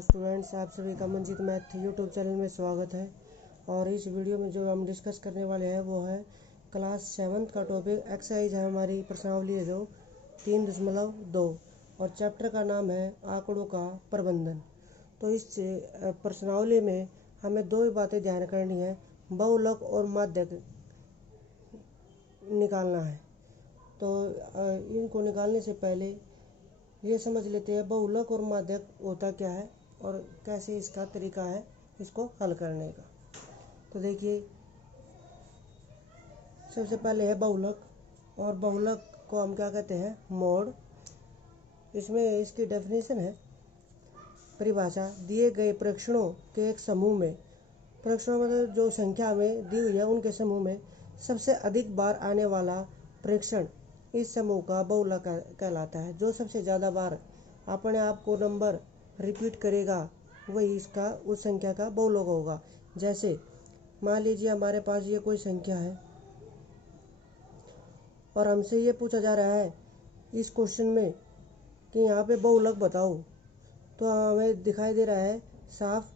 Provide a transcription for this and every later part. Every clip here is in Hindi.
हेलो स्टूडेंट्स, आप सभी का मंजित मैथ यूट्यूब चैनल में स्वागत है। और इस वीडियो में जो हम डिस्कस करने वाले हैं वो है क्लास 7th का टॉपिक एक्सरसाइज है। हमारी प्रश्नावली है जो 3.2 और चैप्टर का नाम है आंकड़ों का प्रबंधन। तो इस प्रश्नावली में हमें दो ही बातें ध्यान करनी है, बहुलक और माध्यक निकालना है। तो इनको निकालने से पहले ये समझ लेते हैं बहुलक और माध्यक होता क्या है और कैसे इसका तरीका है इसको हल करने का। तो देखिए, सबसे पहले है बहुलक, और बहुलक को हम क्या कहते हैं, मोड। इसमें इसकी डेफिनेशन है, परिभाषा, दिए गए प्रेक्षणों के एक समूह में, प्रेक्षणों मतलब जो संख्या में दी हुई है उनके समूह में सबसे अधिक बार आने वाला प्रेक्षण इस समूह का बहुलक कहलाता है। जो सबसे ज़्यादा बार अपने आप को नंबर रिपीट करेगा वही इसका उस संख्या का बहुलक होगा। जैसे मान लीजिए हमारे पास ये कोई संख्या है और हमसे ये पूछा जा रहा है इस क्वेश्चन में कि यहाँ पे बहुलक बताओ, तो हमें दिखाई दे रहा है साफ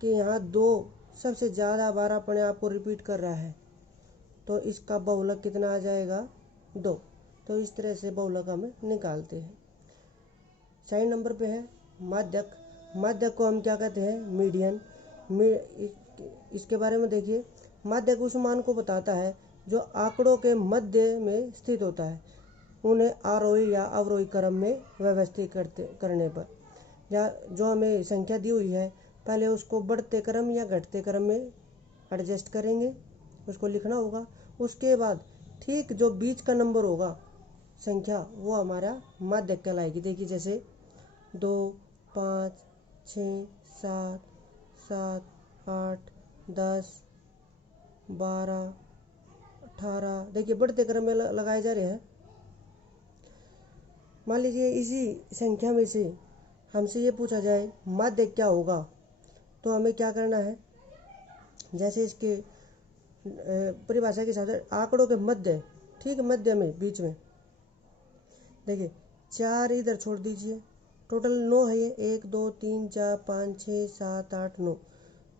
कि यहाँ 2 सबसे ज़्यादा बार अपने आप को रिपीट कर रहा है, तो इसका बहुलक कितना आ जाएगा, 2। तो इस तरह से बहुलक हम निकालते हैं। सेकंड नंबर पे है माध्यक। माध्यक को हम क्या कहते हैं, मीडियन। इसके बारे में देखिए, माध्यक उस मान को बताता है जो आंकड़ों के मध्य में स्थित होता है, उन्हें आरोही या अवरोही क्रम में व्यवस्थित करने पर। या जो हमें संख्या दी हुई है पहले उसको बढ़ते क्रम या घटते क्रम में एडजस्ट करेंगे, उसको लिखना होगा। उसके बाद ठीक जो बीच का नंबर होगा संख्या वो हमारा माध्यक कहलाएगी। देखिए जैसे 2, 5, 6, 7, 8, 10, 12, 18, देखिए बढ़ते क्रम में लगाए जा रहे हैं। मान लीजिए इसी संख्या में से हमसे ये पूछा जाए माध्यक क्या होगा, तो हमें क्या करना है, जैसे इसके परिभाषा के हिसाब से आंकड़ों के मध्य, ठीक मध्य में बीच में, देखिए 4 इधर छोड़ दीजिए, टोटल 9 है ये, 1 2 3 4 5 6 7 8 9,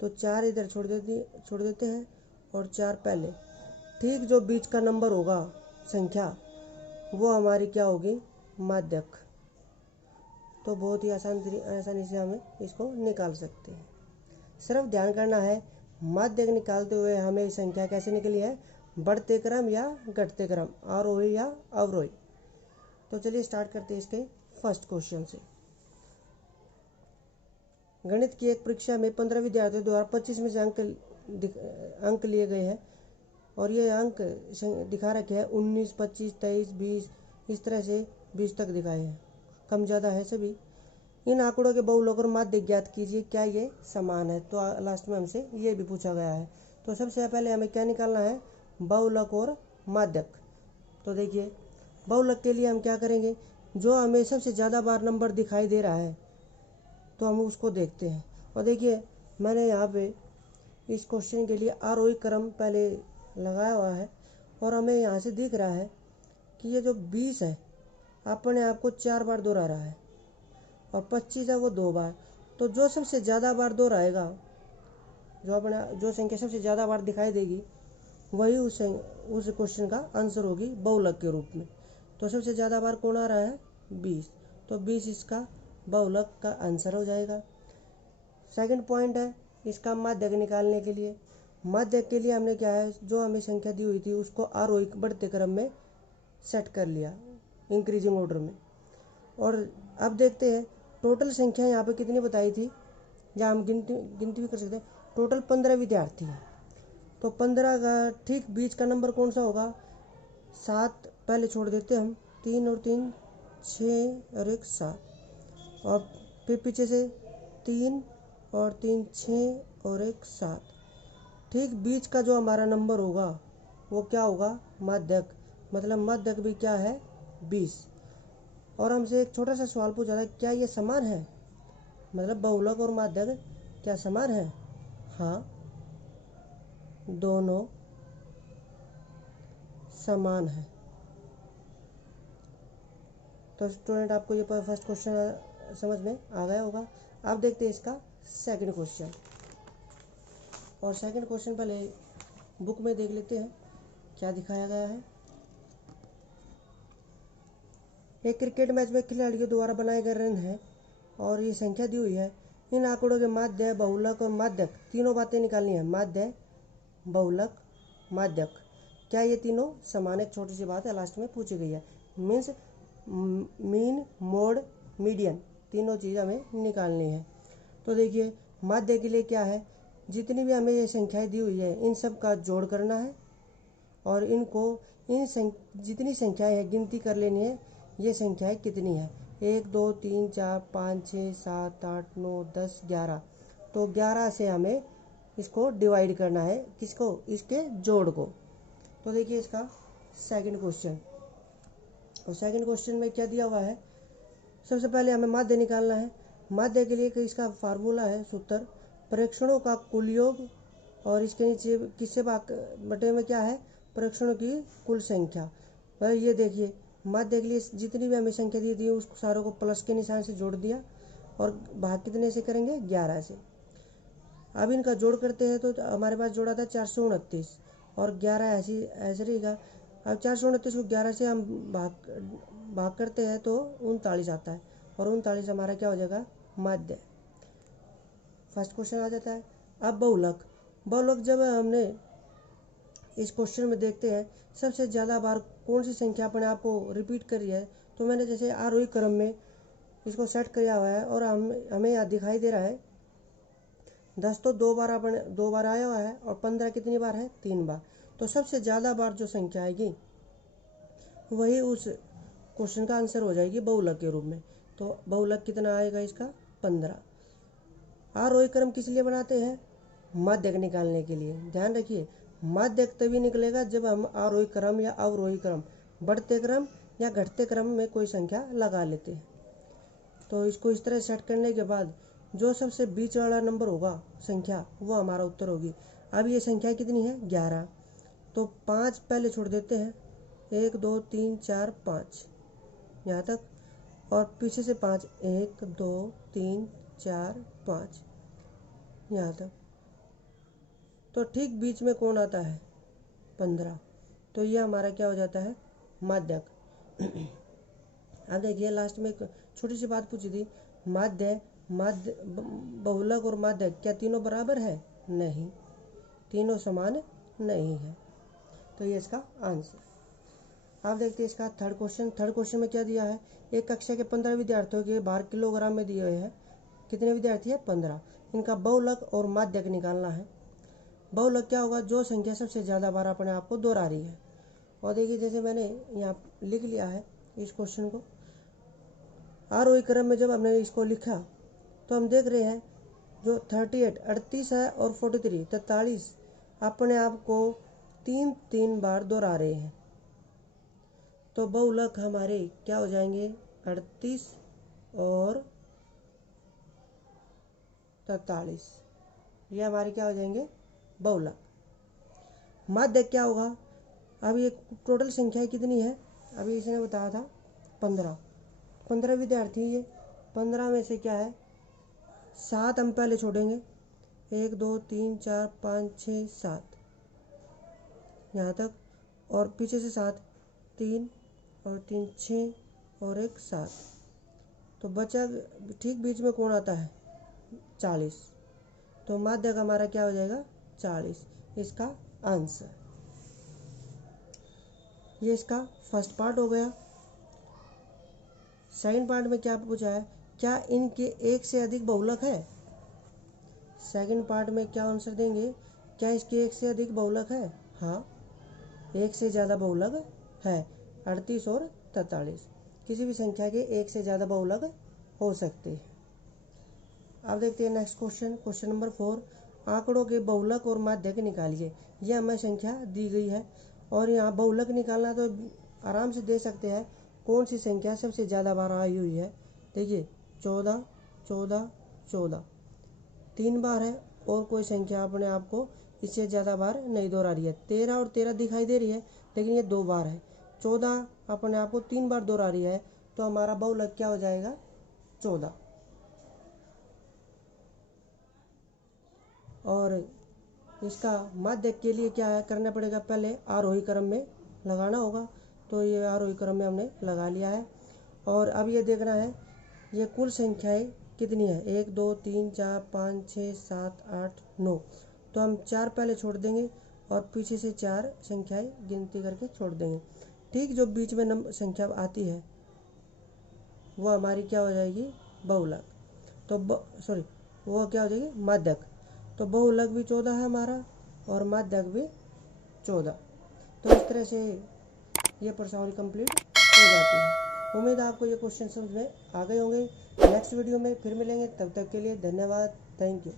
तो 4 इधर छोड़ देते हैं और 4 पहले। ठीक जो बीच का नंबर होगा संख्या वो हमारी क्या होगी, माध्यक। तो बहुत ही आसानी से हमें इसको निकाल सकते हैं। सिर्फ ध्यान करना है, माध्यक निकालते हुए हमें संख्या कैसे निकली है, बढ़ते क्रम या घटते क्रम, आरोही या अवरोही। तो चलिए स्टार्ट करते हैं इसके फर्स्ट क्वेश्चन से। गणित की एक परीक्षा में 15 विद्यार्थियों द्वारा 25 में से अंक लिए गए हैं और ये अंक दिखा रखे हैं 19, 25, 23, 20, इस तरह से 20 तक दिखाए हैं, कम ज़्यादा है सभी। इन आंकड़ों के बहुलक और माध्यक ज्ञात कीजिए, क्या ये समान है। तो लास्ट में हमसे ये भी पूछा गया है। तो सबसे पहले हमें क्या निकालना है, बहुलक और माध्यक। तो देखिए बहुलक के लिए हम क्या करेंगे, जो हमें सबसे ज़्यादा बार नंबर दिखाई दे रहा है तो हम उसको देखते हैं। और देखिए मैंने यहाँ पे इस क्वेश्चन के लिए आरोही क्रम पहले लगाया हुआ है और हमें यहाँ से दिख रहा है कि ये जो 20 है अपने आप को 4 बार दोहरा रहा है और 25 है वो 2 बार। तो जो सबसे ज़्यादा बार दोहराएगा, जो संख्या सबसे ज़्यादा बार दिखाई देगी वही उस क्वेश्चन का आंसर होगी बहुलक के रूप में। तो सबसे ज़्यादा बार कौन आ रहा है, 20, तो 20 इसका बहुलक का आंसर हो जाएगा। सेकंड पॉइंट है इसका माध्यक निकालने के लिए। माध्यक के लिए हमने क्या है, जो हमें संख्या दी हुई थी उसको आरोही बढ़ते क्रम में सेट कर लिया, इंक्रीजिंग ऑर्डर में। और अब देखते हैं टोटल संख्या यहाँ पे कितनी बताई थी, या हम गिनती भी कर सकते हैं। टोटल 15 विद्यार्थी हैं, तो 15 का ठीक बीच का नंबर कौन सा होगा, 7 पहले छोड़ देते हम, 3 और 3 6 और 1 7, और फिर पीछे से 3 और 3 6 और 1 7। ठीक बीच का जो हमारा नंबर होगा वो क्या होगा, माध्यक। मतलब माध्यक भी क्या है, 20। और हमसे एक छोटा सा सवाल पूछा था, क्या ये समान है, मतलब बहुलक और माध्यक क्या समान है। हाँ, दोनों समान है। तो स्टूडेंट आपको ये फर्स्ट क्वेश्चन समझ में आ गया होगा। अब देखते हैं इसका सेकंड क्वेश्चन। और सेकंड क्वेश्चन पहले बुक में देख लेते हैं क्या दिखाया गया है। एक क्रिकेट मैच में खिलाड़ियों द्वारा बनाए गए रन है और ये संख्या दी हुई है। इन आंकड़ों के माध्य, बहुलक और माध्यक तीनों बातें निकालनी है। माध्य, बहुलक, माध्यक, क्या ये तीनों समान? एक छोटी सी बात है लास्ट में पूछी गई है। मीन्स मीन, मोड, मीडियन, तीनों चीज़ हमें निकालनी है। तो देखिए माध्य के लिए क्या है, जितनी भी हमें ये संख्याएं दी हुई है इन सब का जोड़ करना है और इनको जितनी संख्याएं हैं गिनती कर लेनी है, ये संख्याएं कितनी है। 1 2 3 4 5 6 7 8 9 10 11। तो 11 से हमें इसको डिवाइड करना है, किसको? इसके जोड़ को। तो देखिए इसका सेकंड क्वेश्चन। और सेकंड क्वेश्चन में क्या दिया हुआ है, सबसे पहले हमें माध्य निकालना है। माध्य के लिए इसका फार्मूला है, सूत्र, परीक्षणों का कुल योग और इसके नीचे किससे बटे में क्या है, परीक्षणों की कुल संख्या। और ये देखिए माध्य के लिए जितनी भी हमें संख्या दी थी उस सारों को प्लस के निशान से जोड़ दिया और भाग कितने से करेंगे, 11 से। अब इनका जोड़ करते हैं तो हमारे पास जोड़ा था 429 और 11 ऐसे रहेगा। अब 429 को 11 से हम भाग करते हैं तो 39 आता है और 39 हमारा क्या हो जाएगा, माध्य। फर्स्ट क्वेश्चन आ जाता है। अब बहुलक। बहुलक जब हमने इस क्वेश्चन में देखते हैं सबसे ज़्यादा बार कौन सी संख्या अपने आप को रिपीट कर रही है, तो मैंने जैसे आरोही क्रम में इसको सेट किया हुआ है और हमें यहाँ दिखाई दे रहा है 10 तो 2 बार आया हुआ है और 15 कितनी बार है, 3 बार। तो सबसे ज़्यादा बार जो संख्या आएगी वही उस क्वेश्चन का आंसर हो जाएगी बहुलक के रूप में। तो बहुलक कितना आएगा इसका, 15। आरोही क्रम किस लिए बनाते हैं, माध्यक निकालने के लिए। ध्यान रखिए माध्यक तभी निकलेगा जब हम आरोही क्रम या अवरोही क्रम, बढ़ते क्रम या घटते क्रम में कोई संख्या लगा लेते हैं। तो इसको इस तरह सेट करने के बाद जो सबसे बीच वाला नंबर होगा संख्या, वो हमारा उत्तर होगी। अब ये संख्या कितनी है, 11। तो 5 पहले छोड़ देते हैं, 1 2 3 4 5 यहाँ तक, और पीछे से 5, 1 2 3 4 5 यहाँ तक। तो ठीक बीच में कौन आता है, 15। तो ये हमारा क्या हो जाता है, माध्यक। अब देखिए लास्ट में एक छोटी सी बात पूछी थी, माध्य, बहुलक और माध्यक क्या तीनों बराबर है? नहीं, तीनों समान नहीं है। तो ये इसका आंसर। अब देखते हैं इसका थर्ड क्वेश्चन। थर्ड क्वेश्चन में क्या दिया है, एक कक्षा के 15 विद्यार्थियों के भार किलोग्राम में दिए हुए हैं। कितने विद्यार्थी है, 15। इनका बहुलक और माध्यक निकालना है। बहुलक क्या होगा, जो संख्या सबसे ज़्यादा बार अपने आप को दोहरा रही है। और देखिए जैसे मैंने यहाँ लिख लिया है इस क्वेश्चन को, आरोही क्रम में जब हमने इसको लिखा तो हम देख रहे हैं जो 38 है और 43 अपने आप को 3 बार दोहरा रहे हैं। तो बहुलक हमारे क्या हो जाएंगे, 38 और 43, ये हमारे क्या हो जाएंगे, बहुलक। माध्यक क्या होगा, अब ये टोटल संख्या कितनी है, अभी इसने बताया था 15 विद्यार्थी, ये 15 में से क्या है, 7 हम पहले छोड़ेंगे, 1 2 3 4 5 6 7 यहाँ तक, और पीछे से 7, 3 और 3 6 और 1 7। तो बचा ठीक बीच में कौन आता है, 40। तो माध्यक हमारा क्या हो जाएगा, 40, इसका आंसर। ये इसका फर्स्ट पार्ट हो गया। सेकंड पार्ट में क्या पूछा है, क्या इनके एक से अधिक बहुलक है। सेकंड पार्ट में क्या आंसर देंगे, क्या इसके एक से अधिक बहुलक है। हाँ, एक से ज़्यादा बहुलक है, 38 और 43। किसी भी संख्या के एक से ज़्यादा बहुलक हो सकते हैं। अब देखते हैं नेक्स्ट क्वेश्चन। क्वेश्चन नंबर 4, आंकड़ों के बहुलक और माध्यक निकालिए। यह हमें संख्या दी गई है और यहाँ बहुलक निकालना तो आराम से दे सकते हैं, कौन सी संख्या सबसे ज़्यादा बार आई हुई है। देखिए 14 14 14 3 बार है और कोई संख्या अपने आप को इससे ज़्यादा बार नहीं दोहरा रही है। 13 और 13 दिखाई दे रही है लेकिन ये 2 बार है। 14 अपने आप को 3 बार दोहरा रही है, तो हमारा बहुलक क्या हो जाएगा, 14। और इसका माध्यक के लिए क्या है करना पड़ेगा, पहले आरोही क्रम में लगाना होगा। तो ये आरोही क्रम में हमने लगा लिया है। और अब ये देखना है ये कुल संख्याएं कितनी है, 1 2 3 4 5 6 7 8 9। तो हम 4 पहले छोड़ देंगे और पीछे से 4 संख्याएं गिनती करके छोड़ देंगे। ठीक जो बीच में नंबर संख्या आती है वो हमारी क्या हो जाएगी, बहुलक। तो वो क्या हो जाएगी, माध्यक। तो बहुलक भी 14 है हमारा और माध्यक भी 14। तो इस तरह से ये प्रश्नावली कंप्लीट हो जाती है। उम्मीद है आपको ये क्वेश्चन समझ में आ गए होंगे। नेक्स्ट वीडियो में फिर मिलेंगे, तब तक के लिए धन्यवाद, थैंक यू।